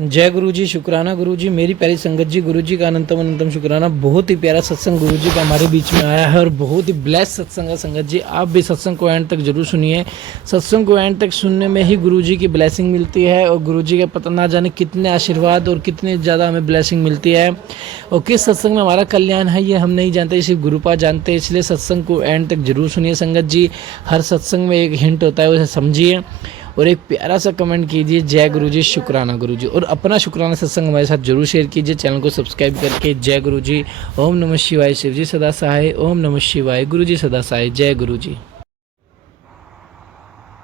जय गुरु जी, शुक्राना गुरु जी, मेरी प्यारी संगत जी, गुरु जी का अनंतम अनंतम शुक्राना। बहुत ही प्यारा सत्संग गुरु जी का हमारे बीच में आया है और बहुत ही ब्लेस सत्संग है संगत जी। आप भी सत्संग को एंड तक जरूर सुनिए। सत्संग को एंड तक सुनने में ही गुरु जी की ब्लेसिंग मिलती है और गुरु जी का पता ना जाने कितने आशीर्वाद और कितने ज़्यादा हमें ब्लेसिंग मिलती है और किस सत्संग में हमारा कल्याण है ये हम नहीं जानते, सिर्फ गुरुपा जानते हैं। इसलिए सत्संग को एंड तक जरूर सुनिए संगत जी। हर सत्संग में एक हिंट होता है, उसे समझिए और एक प्यारा सा कमेंट कीजिए जय गुरु जी, शुक्राना गुरु जी, और अपना शुक्राना सत्संग हमारे साथ जरूर शेयर कीजिए। चैनल को सब्सक्राइब करके जय गुरु जी। ओम नमः शिवाय। शिव जी सदा सहाय। ओम नमः शिवाय। गुरु जी सदा सहाय। जय गुरु जी।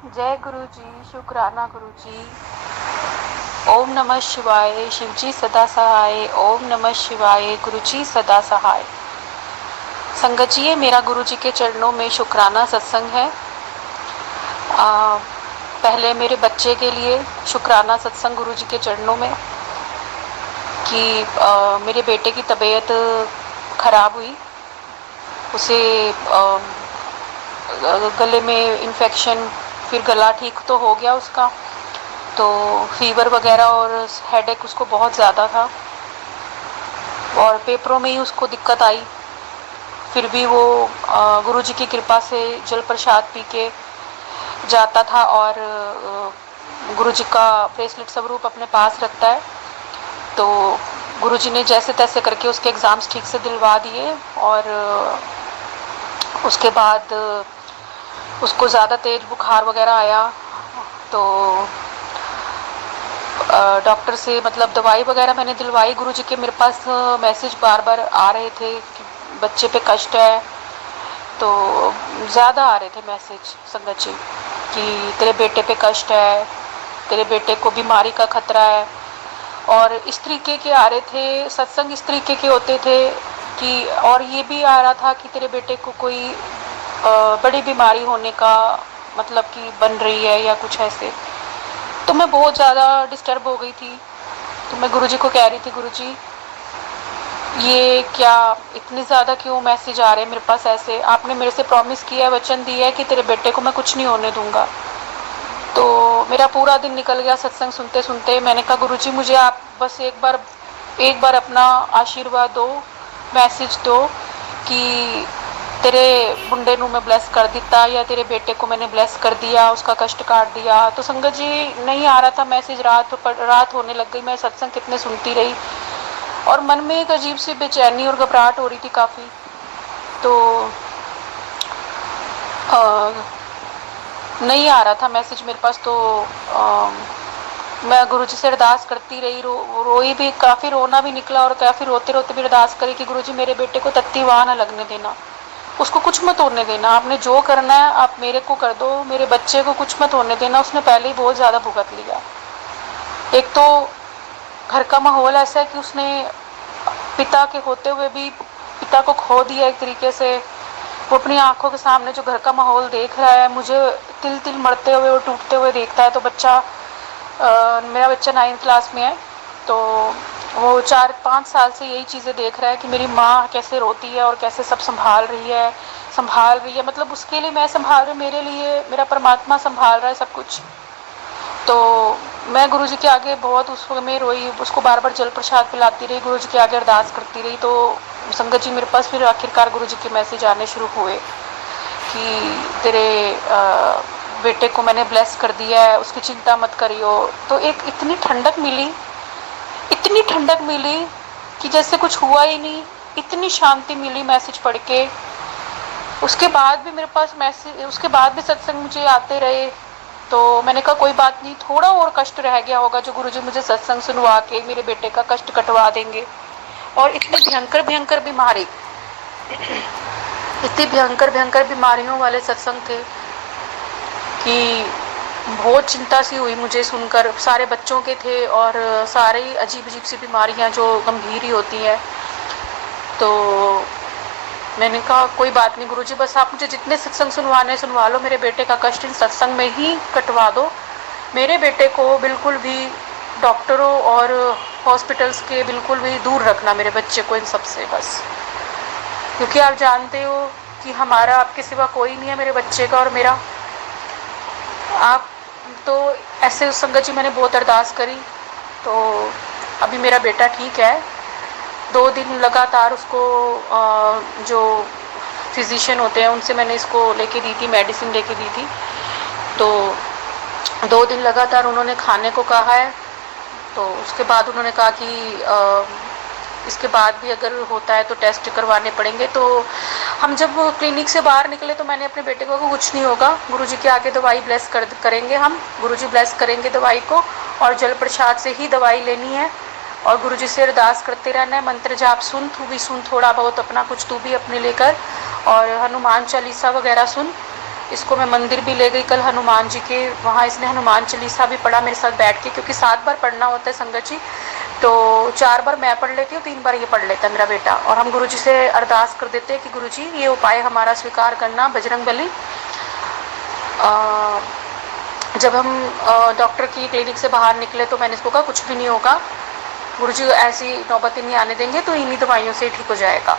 जय गुरु जी, शुक्राना गुरु जी। ओम नमः शिवाय। शिव जी सदा सहाय। ओम नमः शिवाय। गुरु जी सदा सहाय। संगत जी, ये मेरा गुरु जी के चरणों में शुक्राना सत्संग है। पहले मेरे बच्चे के लिए शुक्राना सत्संग गुरु जी के चरणों में कि मेरे बेटे की तबीयत खराब हुई, उसे गले में इन्फेक्शन, फिर गला ठीक तो हो गया उसका, तो फीवर वगैरह और हेडेक उसको बहुत ज़्यादा था और पेपरों में ही उसको दिक्कत आई। फिर भी वो गुरु जी की कृपा से जल प्रसाद पी के जाता था और गुरु जी का ब्रेसलेट स्वरूप अपने पास रखता है। तो गुरु जी ने जैसे तैसे करके उसके एग्ज़ाम्स ठीक से दिलवा दिए और उसके बाद उसको ज़्यादा तेज बुखार वगैरह आया तो डॉक्टर से मतलब दवाई वगैरह मैंने दिलवाई। गुरु जी के मेरे पास मैसेज बार बार आ रहे थे कि बच्चे पे कष्ट है, तो ज़्यादा आ रहे थे मैसेज संगत जी कि तेरे बेटे पे कष्ट है, तेरे बेटे को बीमारी का खतरा है। और इस तरीके के आ रहे थे सत्संग, इस तरीके के होते थे कि और ये भी आ रहा था कि तेरे बेटे को कोई बड़ी बीमारी होने का मतलब कि बन रही है या कुछ ऐसे। तो मैं बहुत ज़्यादा डिस्टर्ब हो गई थी। तो मैं गुरुजी को कह रही थी, गुरुजी ये क्या इतने ज़्यादा क्यों मैसेज आ रहे हैं मेरे पास ऐसे, आपने मेरे से प्रॉमिस किया है, वचन दिया है कि तेरे बेटे को मैं कुछ नहीं होने दूंगा। तो मेरा पूरा दिन निकल गया सत्संग सुनते सुनते। मैंने कहा गुरुजी मुझे आप बस एक बार अपना आशीर्वाद दो, मैसेज दो कि तेरे मुंडे नू मैं ब्लेस कर दिता या तेरे बेटे को मैंने ब्लेस कर दिया, उसका कष्ट काट दिया। तो संगत जी नहीं आ रहा था मैसेज। रात होने लग गई, मैं सत्संग कितने सुनती रही और मन में एक अजीब सी बेचैनी और घबराहट हो रही थी काफ़ी। तो नहीं आ रहा था मैसेज मेरे पास। तो मैं गुरुजी से अरदास करती रही, रोई भी काफ़ी, रोना भी निकला और काफ़ी रोते रोते भी अरदास करी कि गुरुजी मेरे बेटे को तत्ती वहाँ ना लगने देना, उसको कुछ मत होने देना, आपने जो करना है आप मेरे को कर दो, मेरे बच्चे को कुछ मत होने देना। उसने पहले ही बहुत ज़्यादा भुगत लिया। एक तो घर का माहौल ऐसा है कि उसने पिता के होते हुए भी पिता को खो दिया एक तरीके से। वो अपनी आंखों के सामने जो घर का माहौल देख रहा है, मुझे तिल तिल मरते हुए और टूटते हुए देखता है। तो मेरा बच्चा 9th क्लास में है, तो वो 4-5 साल से यही चीज़ें देख रहा है कि मेरी माँ कैसे रोती है और कैसे सब संभाल रही है। मतलब उसके लिए मैं संभाल रही हूँ, मेरे लिए मेरा परमात्मा संभाल रहा है सब कुछ। तो मैं गुरुजी के आगे बहुत उस वक्त में रोई, उसको बार बार जल प्रसाद पिलाती रही, गुरुजी के आगे अरदास करती रही। तो संगत जी मेरे पास फिर आखिरकार गुरुजी के मैसेज आने शुरू हुए कि तेरे बेटे को मैंने ब्लेस कर दिया है, उसकी चिंता मत करियो। तो एक इतनी ठंडक मिली कि जैसे कुछ हुआ ही नहीं, इतनी शांति मिली मैसेज पढ़ के। उसके बाद भी मेरे पास मैसेज, उसके बाद भी सत्संग मुझे आते रहे। तो मैंने कहा कोई बात नहीं, थोड़ा और कष्ट रह गया होगा जो गुरुजी मुझे सत्संग सुनवा के मेरे बेटे का कष्ट कटवा देंगे। और इतनी भयंकर बीमारियों वाले सत्संग थे कि बहुत चिंता सी हुई मुझे सुनकर। सारे बच्चों के थे और सारे अजीब अजीब सी बीमारियां जो गंभीर ही होती हैं। तो मैंने कहा कोई बात नहीं गुरुजी, बस आप मुझे जितने सत्संग सुनवाने सुनवा लो, मेरे बेटे का कष्ट इन सत्संग में ही कटवा दो। मेरे बेटे को बिल्कुल भी डॉक्टरों और हॉस्पिटल्स के बिल्कुल भी दूर रखना, मेरे बच्चे को इन सब से बस। क्योंकि आप जानते हो कि हमारा आपके सिवा कोई नहीं है, मेरे बच्चे का और मेरा। आप तो ऐसे उस संगत जी मैंने बहुत अरदास करी। तो अभी मेरा बेटा ठीक है। 2 दिन लगातार उसको जो फिजिशियन होते हैं उनसे मैंने इसको लेके दी थी, मेडिसिन लेके दी थी। तो 2 दिन लगातार उन्होंने खाने को कहा है। तो उसके बाद उन्होंने कहा कि इसके बाद भी अगर होता है तो टेस्ट करवाने पड़ेंगे। तो हम जब क्लिनिक से बाहर निकले तो मैंने अपने बेटे को कुछ नहीं होगा, गुरुजी के आगे दवाई ब्लेस करेंगे हम, गुरुजी ब्लेस करेंगे दवाई को, और जल प्रसाद से ही दवाई लेनी है और गुरुजी से अरदास करते रहना है। मंत्र जाप सुन, तू भी सुन थोड़ा बहुत अपना कुछ, तू भी अपने लेकर, और हनुमान चालीसा वगैरह सुन। इसको मैं मंदिर भी ले गई कल हनुमान जी के, वहाँ इसने हनुमान चालीसा भी पढ़ा मेरे साथ बैठ के, क्योंकि 7 बार पढ़ना होता है संगत जी। तो 4 बार मैं पढ़ लेती हूँ, 3 बार ये पढ़ लेता है मेरा बेटा। और हम गुरुजी से अरदास कर देते हैं कि गुरुजी ये उपाय हमारा स्वीकार करना बजरंगबली। जब हम डॉक्टर की क्लिनिक से बाहर निकले तो मैंने इसको कहा कुछ भी नहीं होगा, गुरुजी ऐसी नौबत ही नहीं आने देंगे, तो इन्हीं दवाइयों से ठीक हो जाएगा।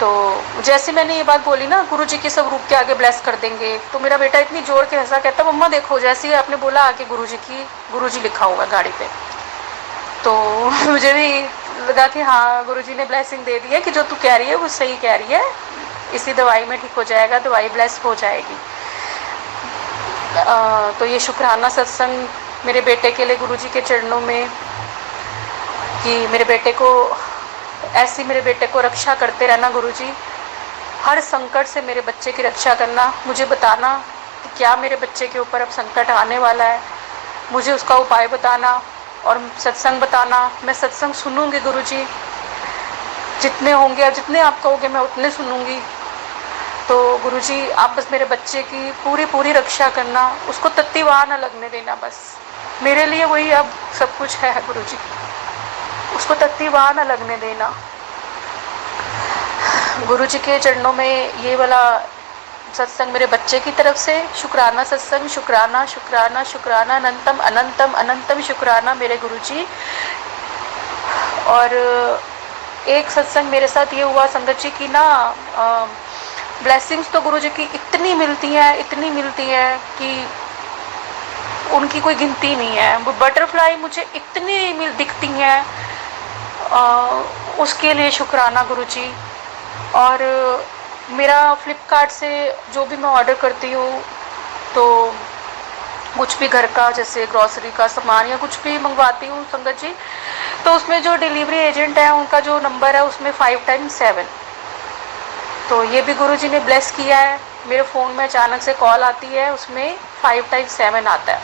तो जैसे मैंने ये बात बोली ना, गुरुजी के सब रूप के आगे ब्लेस कर देंगे, तो मेरा बेटा इतनी जोर के हंसा, कहता मम्मा देखो, जैसे ही आपने बोला आगे गुरुजी लिखा हुआ गाड़ी पे। तो मुझे भी लगा कि हाँ गुरुजी ने ब्लेसिंग दे दी है कि जो तू कह रही है वो सही कह रही है, इसी दवाई में ठीक हो जाएगा, दवाई ब्लेस हो जाएगी। तो ये शुक्राना सत्संग मेरे बेटे के लिए गुरुजी के चरणों में, कि मेरे बेटे को ऐसी, मेरे बेटे को रक्षा करते रहना गुरुजी, हर संकट से मेरे बच्चे की रक्षा करना, मुझे बताना कि क्या मेरे बच्चे के ऊपर अब संकट आने वाला है, मुझे उसका उपाय बताना और सत्संग बताना। मैं सत्संग सुनूंगी गुरुजी, जितने होंगे, जितने आप कहोगे मैं उतने सुनूंगी। तो गुरुजी आप बस मेरे बच्चे की पूरी रक्षा करना, उसको तत्तीवाह न लगने देना, बस मेरे लिए वही अब सब कुछ है गुरुजी, उसको तत्तीवाह न लगने देना। गुरुजी के चरणों में ये वाला सत्संग मेरे बच्चे की तरफ से, शुक्राना सत्संग, शुक्राना शुक्राना शुक्राना, अनंतम अनंतम अनंतम शुक्राना मेरे गुरुजी। और एक सत्संग मेरे साथ ये हुआ संगत जी की ना, ब्लेसिंग्स तो गुरुजी की इतनी मिलती हैं कि उनकी कोई गिनती नहीं है। वो बटरफ्लाई मुझे इतनी दिखती हैं, उसके लिए शुक्राना गुरुजी। और मेरा फ्लिपकार्ट से जो भी मैं ऑर्डर करती हूँ, तो कुछ भी घर का जैसे ग्रॉसरी का सामान या कुछ भी मंगवाती हूँ संगत जी, तो उसमें जो डिलीवरी एजेंट है उनका जो नंबर है उसमें 5x7, तो ये भी गुरुजी ने ब्लेस किया है। मेरे फ़ोन में अचानक से कॉल आती है, उसमें 5x7 आता है,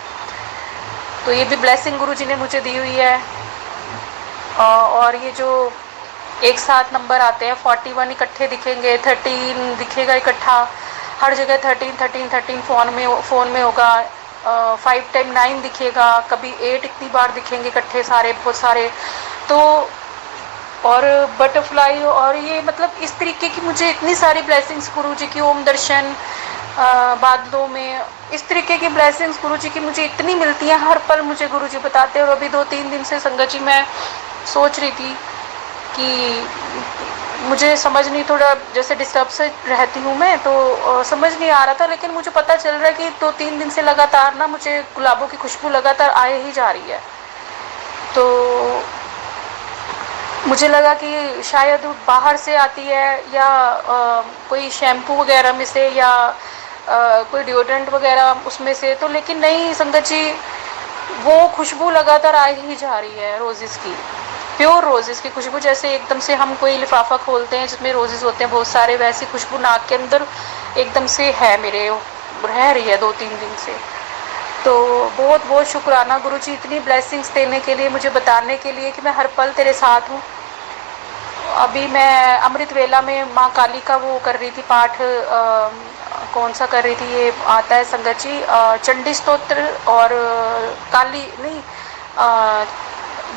तो ये भी ब्लेसिंग गुरुजी ने मुझे दी हुई है। और ये जो एक साथ नंबर आते हैं, 41 इकट्ठे दिखेंगे, 13 दिखेगा इकट्ठा, हर जगह 13 फ़ोन में होगा, 5x9 दिखेगा, कभी 8 इतनी बार दिखेंगे इकट्ठे सारे, बहुत सारे। तो और बटरफ्लाई, और ये मतलब इस तरीके की मुझे इतनी सारी ब्लेसिंग्स गुरुजी की, ओम दर्शन बादलों में, इस तरीके की ब्लेसिंग्स गुरुजी की मुझे इतनी मिलती हैं, हर पल मुझे गुरुजी बताते हैं। और अभी 2-3 दिन से संगत जी मैं सोच रही थी कि मुझे समझ नहीं, थोड़ा जैसे डिस्टर्ब से रहती हूँ मैं, तो समझ नहीं आ रहा था, लेकिन मुझे पता चल रहा है कि 2-3 दिन से लगातार ना मुझे गुलाबों की खुशबू लगातार आए ही जा रही है। तो मुझे लगा कि शायद बाहर से आती है, या कोई शैम्पू वगैरह में से, या कोई डिओड्रेंट वगैरह उसमें से, तो लेकिन नहीं संगत जी, वो खुशबू लगातार आ ही जा रही है, रोजेस की, प्योर रोजेस की खुशबू, जैसे एकदम से हम कोई लिफाफा खोलते हैं जिसमें रोजेस होते हैं बहुत सारे, वैसी खुशबू नाक के अंदर एकदम से है मेरे, रह रही है 2-3 दिन से। तो बहुत बहुत शुक्राना गुरुजी, इतनी ब्लेसिंग्स देने के लिए, मुझे बताने के लिए कि मैं हर पल तेरे साथ हूँ। अभी मैं अमृत वेला में माँ काली का वो कर रही थी पाठ, कौन सा कर रही थी, ये आता है संगत जी चंडी स्तोत्र, और काली नहीं,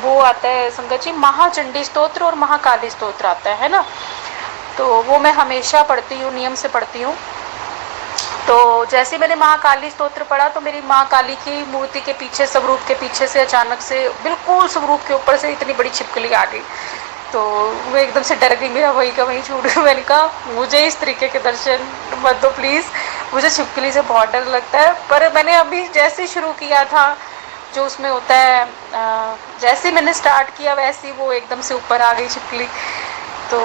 वो आता है संगत जी महाचंडी स्तोत्र और महाकाली स्तोत्र आता है ना, तो वो मैं हमेशा पढ़ती हूँ, नियम से पढ़ती हूँ। तो जैसे मैंने महाकाली स्तोत्र पढ़ा, तो मेरी माँ काली की मूर्ति के पीछे, स्वरूप के पीछे से अचानक से बिल्कुल स्वरूप के ऊपर से इतनी बड़ी छिपकली आ गई, तो वो एकदम से डर गई, मेरा वही का वही छूट गया। मैंने कहा मुझे इस तरीके के दर्शन मत दो प्लीज़, मुझे छिपकली से बहुत डर लगता है। पर मैंने अभी जैसे शुरू किया था, जो उसमें होता है, जैसे ही मैंने स्टार्ट किया वैसे ही वो एकदम से ऊपर आ गई छिपकली। तो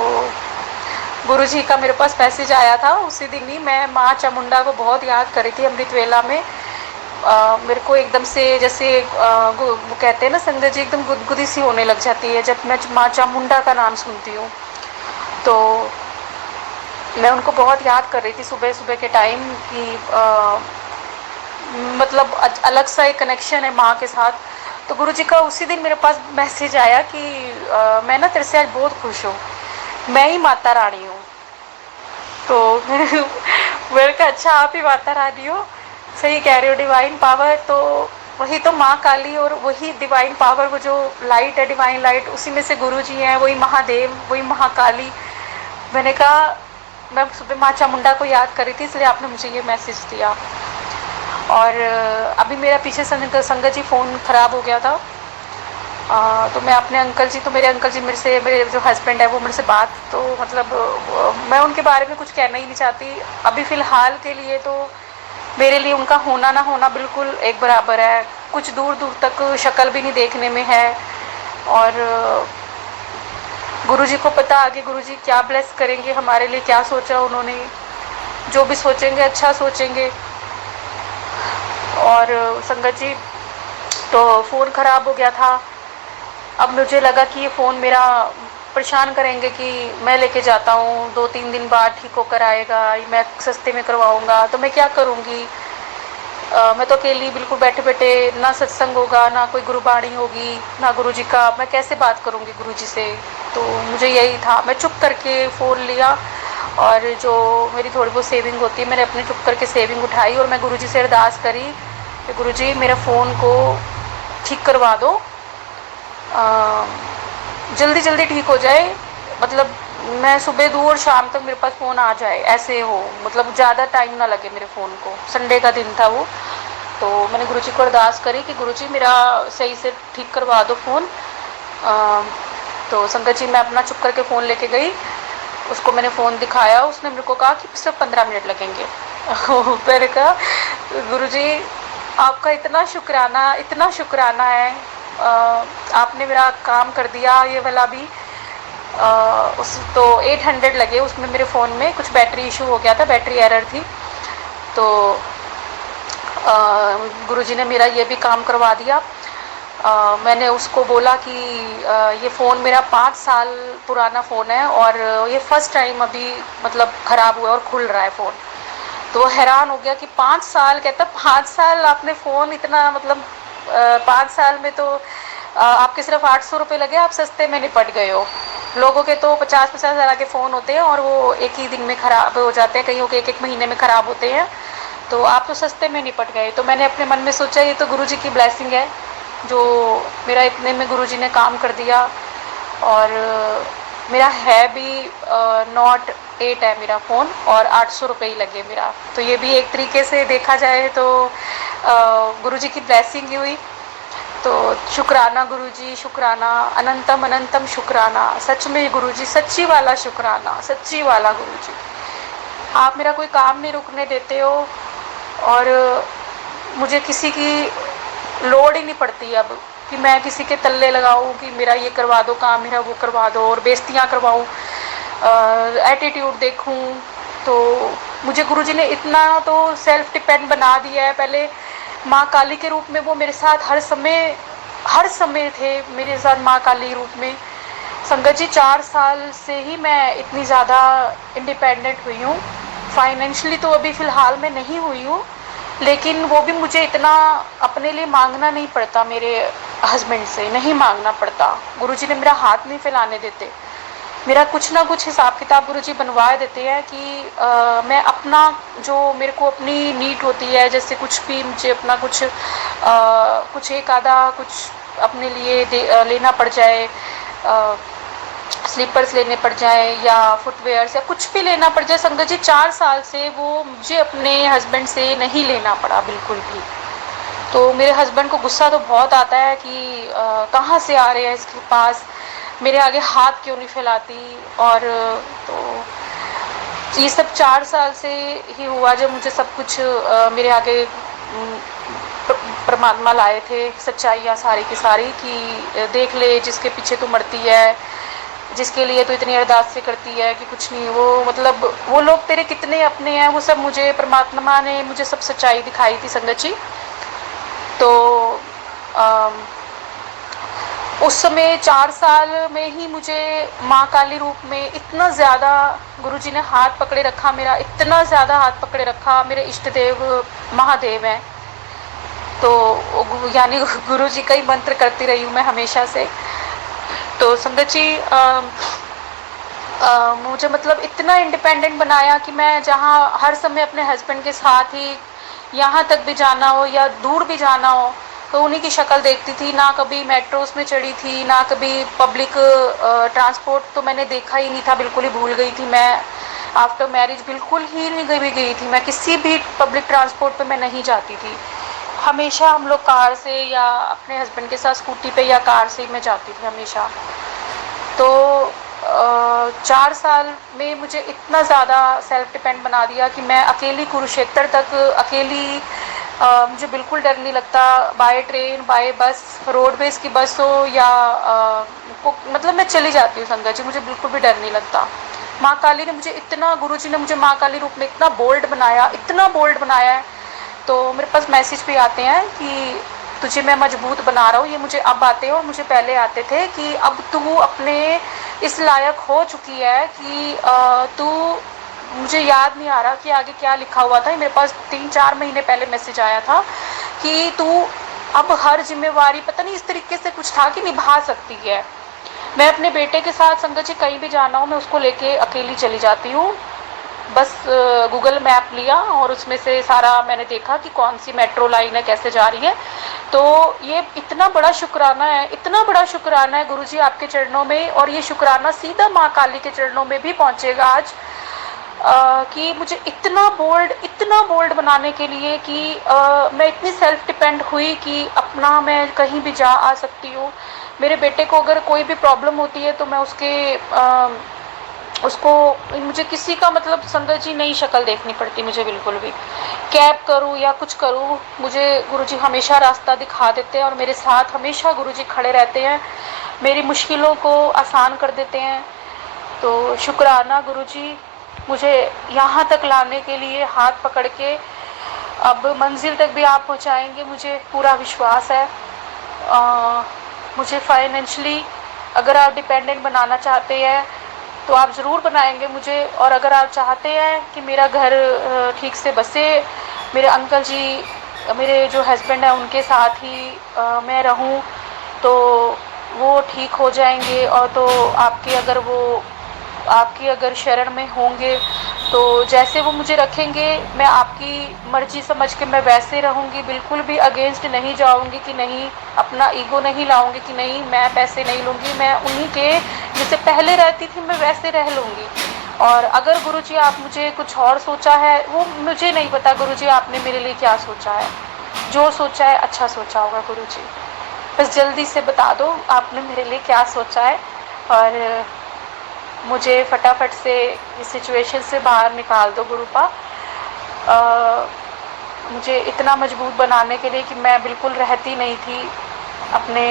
गुरुजी का मेरे पास मैसेज आया था उसी दिन ही। मैं माँ चामुंडा को बहुत याद कर रही थी अमृत वेला में। मेरे को एकदम से जैसे वो कहते हैं ना संगत जी, एकदम गुदगुदी सी होने लग जाती है जब मैं माँ चामुंडा का नाम सुनती हूँ। तो मैं उनको बहुत याद कर रही थी सुबह सुबह के टाइम कि मतलब अलग सा एक कनेक्शन है माँ के साथ। तो गुरुजी का उसी दिन मेरे पास मैसेज आया कि मैं ना तेरे से आज बहुत खुश हूँ, मैं ही माता रानी हूँ। तो मैंने कहा अच्छा आप ही माता रानी हो, सही कह रहे हो, डिवाइन पावर तो वही तो माँ काली, और वही डिवाइन पावर, वो जो लाइट है डिवाइन लाइट, उसी में से गुरुजी हैं, वही महादेव, वही महाकाली। मैंने कहा मैं सुबह माँ चामुंडा को याद कर रही थी इसलिए आपने मुझे ये मैसेज दिया। और अभी मेरा पीछे संगत जी फ़ोन ख़राब हो गया था। तो मैं अपने अंकल जी, तो मेरे अंकल जी मेरे से, मेरे जो हस्बैंड है वो मेरे से बात, तो मतलब मैं उनके बारे में कुछ कहना ही नहीं चाहती अभी फ़िलहाल के लिए। तो मेरे लिए उनका होना ना होना बिल्कुल एक बराबर है, कुछ दूर दूर तक शक्ल भी नहीं देखने में है। और गुरुजी को पता आगे गुरुजी क्या ब्लेस करेंगे हमारे लिए, क्या सोचा उन्होंने, जो भी सोचेंगे अच्छा सोचेंगे। और संगत जी तो फ़ोन ख़राब हो गया था। अब मुझे लगा कि ये फ़ोन मेरा परेशान करेंगे कि मैं लेके जाता हूँ 2-3 दिन बाद ठीक होकर आएगा, मैं सस्ते में करवाऊँगा, तो मैं क्या करूँगी। मैं तो अकेली बिल्कुल बैठे बैठे, ना सत्संग होगा, ना कोई गुरुबाणी होगी, ना गुरुजी का, मैं कैसे बात करूँगी गुरुजी से। तो मुझे यही था, मैं चुप करके फ़ोन लिया और जो मेरी थोड़ी बहुत सेविंग होती है मैंने अपनी चुप करके सेविंग उठाई और मैं गुरुजी से अरदास करी कि गुरुजी मेरा फ़ोन को ठीक करवा दो, जल्दी जल्दी ठीक हो जाए, मतलब मैं सुबह दूँ और शाम तक मेरे पास फ़ोन आ जाए, ऐसे हो, मतलब ज़्यादा टाइम ना लगे मेरे फ़ोन को। संडे का दिन था वो। तो मैंने गुरुजी को अरदास करी कि गुरुजी मेरा सही से ठीक करवा दो फ़ोन। तो संगत जी मैं अपना चुप करके फ़ोन लेके गई, उसको मैंने फ़ोन दिखाया, उसने मेरे को कहा कि सिर्फ 15 मिनट लगेंगे। मैंने कहा गुरुजी आपका इतना शुक्राना है, आपने मेरा काम कर दिया ये वाला भी। उस तो 800 लगे उसमें, मेरे फ़ोन में कुछ बैटरी इशू हो गया था, बैटरी एरर थी। तो गुरुजी ने मेरा ये भी काम करवा दिया। मैंने उसको बोला कि ये फ़ोन मेरा 5 साल पुराना फ़ोन है और ये फ़र्स्ट टाइम अभी मतलब ख़राब हुआ और खुल रहा है फ़ोन। तो वो हैरान हो गया कि 5 साल, कहता 5 साल आपने फ़ोन इतना, मतलब 5 साल में तो आपके सिर्फ 800 रुपये लगे, आप सस्ते में निपट गए हो। लोगों के तो 50-50 हज़ार के फ़ोन होते हैं और वो एक ही दिन में ख़राब हो जाते हैं, कईयों के एक महीने में ख़राब होते हैं, तो आप तो सस्ते में निपट गए। तो मैंने अपने मन में सोचा ये तो गुरुजी की ब्लेसिंग है जो मेरा इतने में गुरुजी ने काम कर दिया। और मेरा है भी नॉट 8 है मेरा फ़ोन और 800 रुपये ही लगे मेरा। तो ये भी एक तरीके से देखा जाए तो गुरुजी की ब्लेसिंग ही हुई। तो शुक्राना गुरुजी, शुक्राना, अनंतम अनंतम शुक्राना, सच में गुरुजी, सच्ची वाला शुक्राना, सच्ची वाला गुरुजी। आप मेरा कोई काम नहीं रुकने देते हो और मुझे किसी की लोड़ ही नहीं पड़ती अब कि मैं किसी के तल्ले लगाऊं कि मेरा ये करवा दो काम, मेरा वो करवा दो, और बेइज्जतियाँ करवाऊं, एटीट्यूड देखूं। तो मुझे गुरुजी ने इतना तो सेल्फ डिपेंड बना दिया है। पहले माँ काली के रूप में वो मेरे साथ हर समय थे मेरे साथ, माँ काली रूप में। संगत जी 4 साल से ही मैं इतनी ज़्यादा इंडिपेंडेंट हुई हूँ। फाइनेंशियली तो अभी फ़िलहाल मैं नहीं हुई हूँ, लेकिन वो भी मुझे इतना अपने लिए मांगना नहीं पड़ता, मेरे हस्बैंड से नहीं मांगना पड़ता। गुरुजी ने मेरा हाथ नहीं फैलाने देते, मेरा कुछ ना कुछ हिसाब किताब गुरुजी बनवा देते हैं कि मैं अपना जो मेरे को अपनी नीड होती है, जैसे कुछ भी मुझे अपना कुछ एक आधा कुछ अपने लिए लेना पड़ जाए, स्लीपर्स लेने पड़ जाए या फुटवेयर्स या कुछ भी लेना पड़ जाए, संगत जी 4 साल से वो मुझे अपने हस्बैंड से नहीं लेना पड़ा बिल्कुल भी। तो मेरे हस्बैंड को गुस्सा तो बहुत आता है कि कहाँ से आ रहे हैं इसके पास, मेरे आगे हाथ क्यों नहीं फैलाती। और तो ये सब 4 साल से ही हुआ जब मुझे सब कुछ मेरे आगे परमात्मा लाए थे, सच्चाइयाँ सारी की सारी कि देख ले जिसके पीछे तू मरती है, जिसके लिए तो इतनी अरदासें करती है कि कुछ नहीं, वो मतलब वो लोग तेरे कितने अपने हैं, वो सब मुझे परमात्मा ने मुझे सब सच्चाई दिखाई थी संगत जी। तो उस समय 4 साल में ही मुझे माँ काली रूप में इतना ज़्यादा गुरुजी ने हाथ पकड़े रखा मेरा, इतना ज़्यादा हाथ पकड़े रखा। मेरे इष्ट देव महादेव हैं, तो यानी गुरुजी का ही मंत्र करती रही हूँ मैं हमेशा से। तो संगत जी मुझे मतलब इतना इंडिपेंडेंट बनाया कि मैं जहाँ हर समय अपने हस्बैंड के साथ ही, यहाँ तक भी जाना हो या दूर भी जाना हो तो उन्हीं की शक्ल देखती थी। ना कभी मेट्रोस में चढ़ी थी, ना कभी पब्लिक ट्रांसपोर्ट तो मैंने देखा ही नहीं था, बिल्कुल ही भूल गई थी मैं। आफ्टर मैरिज बिल्कुल ही नहीं गई थी मैं, किसी भी पब्लिक ट्रांसपोर्ट पे मैं नहीं जाती थी। हमेशा हम लोग कार से या अपने हस्बैंड के साथ स्कूटी पे या कार से मैं जाती थी हमेशा। तो 4 साल में मुझे इतना ज़्यादा सेल्फ डिपेंड बना दिया कि मैं अकेली कुरुक्षेत्र तक अकेली, मुझे बिल्कुल डर नहीं लगता। बाय ट्रेन, बाय बस, रोडवेज की बस हो या मतलब मैं चली जाती हूँ संगत जी, मुझे बिल्कुल भी डर नहीं लगता। माँ काली ने मुझे इतना, गुरुजी ने मुझे माँ काली रूप में इतना बोल्ड बनाया, इतना बोल्ड बनाया है। तो मेरे पास मैसेज भी आते हैं कि तुझे मैं मजबूत बना रहा हूँ। ये मुझे अब आते हैं और मुझे पहले आते थे कि अब तू अपने इस लायक हो चुकी है कि तू, मुझे याद नहीं आ रहा कि आगे क्या लिखा हुआ था, मेरे पास 3-4 महीने पहले मैसेज आया था कि तू अब हर जिम्मेवारी, पता नहीं इस तरीके से कुछ था कि निभा सकती है। मैं अपने बेटे के साथ संगत जी कहीं भी जाना हो मैं उसको लेके अकेली चली जाती हूँ। बस गूगल मैप लिया और उसमें से सारा मैंने देखा कि कौन सी मेट्रो लाइन है, कैसे जा रही है। तो ये इतना बड़ा शुक्राना है, इतना बड़ा शुक्राना है गुरुजी आपके चरणों में, और ये शुक्राना सीधा माँ काली के चरणों में भी पहुँचेगा आज, कि मुझे इतना बोल्ड बनाने के लिए कि मैं इतनी सेल्फ डिपेंड हुई कि अपना मैं कहीं भी जा आ सकती हूँ। मेरे बेटे को अगर कोई भी प्रॉब्लम होती है तो मैं उसको मुझे किसी का मतलब संगत जी नई शक्ल देखनी पड़ती मुझे, बिल्कुल भी कैब करूँ या कुछ करूँ, मुझे गुरुजी हमेशा रास्ता दिखा देते हैं और मेरे साथ हमेशा गुरुजी खड़े रहते हैं, मेरी मुश्किलों को आसान कर देते हैं। तो शुक्राना गुरुजी, मुझे यहाँ तक लाने के लिए हाथ पकड़ के अब मंजिल तक भी आप पहुँचाएंगे, मुझे पूरा विश्वास है। मुझे फाइनेंशियली अगर आप डिपेंडेंट बनाना चाहते हैं तो आप ज़रूर बनाएंगे मुझे, और अगर आप चाहते हैं कि मेरा घर ठीक से बसे, मेरे अंकल जी, मेरे जो हस्बैंड हैं उनके साथ ही मैं रहूं, तो वो ठीक हो जाएंगे। और तो आपकी अगर शरण में होंगे तो जैसे वो मुझे रखेंगे मैं आपकी मर्जी समझ के मैं वैसे रहूँगी, बिल्कुल भी अगेंस्ट नहीं जाऊँगी कि नहीं, अपना ईगो नहीं लाऊँगी कि नहीं मैं पैसे नहीं लूँगी, मैं उन्हीं के जैसे पहले रहती थी मैं वैसे रह लूँगी। और अगर गुरुजी आप मुझे कुछ और सोचा है, वो मुझे नहीं पता गुरुजी आपने मेरे लिए क्या सोचा है, जो सोचा है अच्छा सोचा होगा गुरुजी, बस जल्दी से बता दो आपने मेरे लिए क्या सोचा है और मुझे फटाफट से इस सिचुएशन से बाहर निकाल दो गुरुपा। मुझे इतना मजबूत बनाने के लिए कि मैं बिल्कुल रहती नहीं थी अपने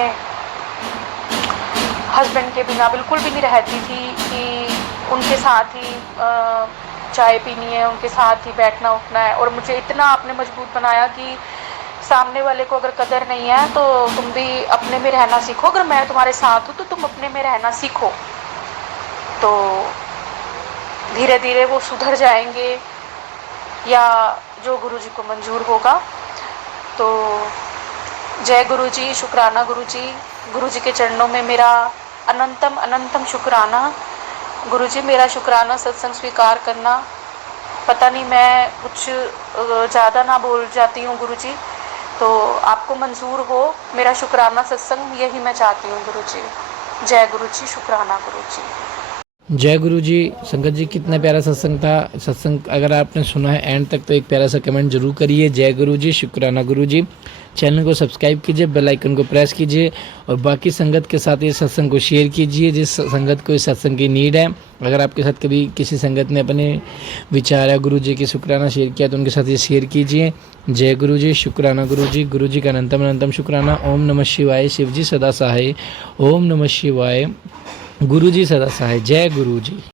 हस्बैंड के बिना, बिल्कुल भी नहीं रहती थी कि उनके साथ ही चाय पीनी है, उनके साथ ही बैठना उठना है। और मुझे इतना आपने मजबूत बनाया कि सामने वाले को अगर कदर नहीं है तो तुम भी अपने में रहना सीखो, अगर मैं तुम्हारे साथ हूँ तो तुम अपने में रहना सीखो, तो धीरे धीरे वो सुधर जाएंगे या जो गुरुजी को मंजूर होगा। तो जय गुरुजी, शुक्राना गुरुजी, गुरुजी के चरणों में मेरा अनंतम शुक्राना। गुरुजी मेरा शुक्राना सत्संग स्वीकार करना। पता नहीं मैं कुछ ज़्यादा ना बोल जाती हूँ गुरुजी, तो आपको मंजूर हो मेरा शुक्राना सत्संग, यही मैं चाहती हूँ गुरुजी। जय गुरुजी, शुक्राना गुरुजी। जय गुरु जी। संगत जी कितना प्यारा सत्संग था। सत्संग अगर आपने सुना है एंड तक तो एक प्यारा सा कमेंट जरूर करिए। जय गुरु जी, शुक्राना गुरु जी। चैनल को सब्सक्राइब कीजिए, बेल आइकन को प्रेस कीजिए और बाकी संगत के साथ ये सत्संग को शेयर कीजिए जिस संगत को इस सत्संग की नीड है। अगर आपके साथ कभी किसी संगत ने अपने विचार या गुरु जी की शुक्राना शेयर किया तो उनके साथ ये शेयर कीजिए। जय गुरु जी, शुक्राना गुरु जी का अनंतम अनंतम शुक्राना। ओम नमः शिवाय। शिव जी सदा सहाय। ओम नमः शिवाय। गुरु जी सदा सहाय। जय गुरु जी।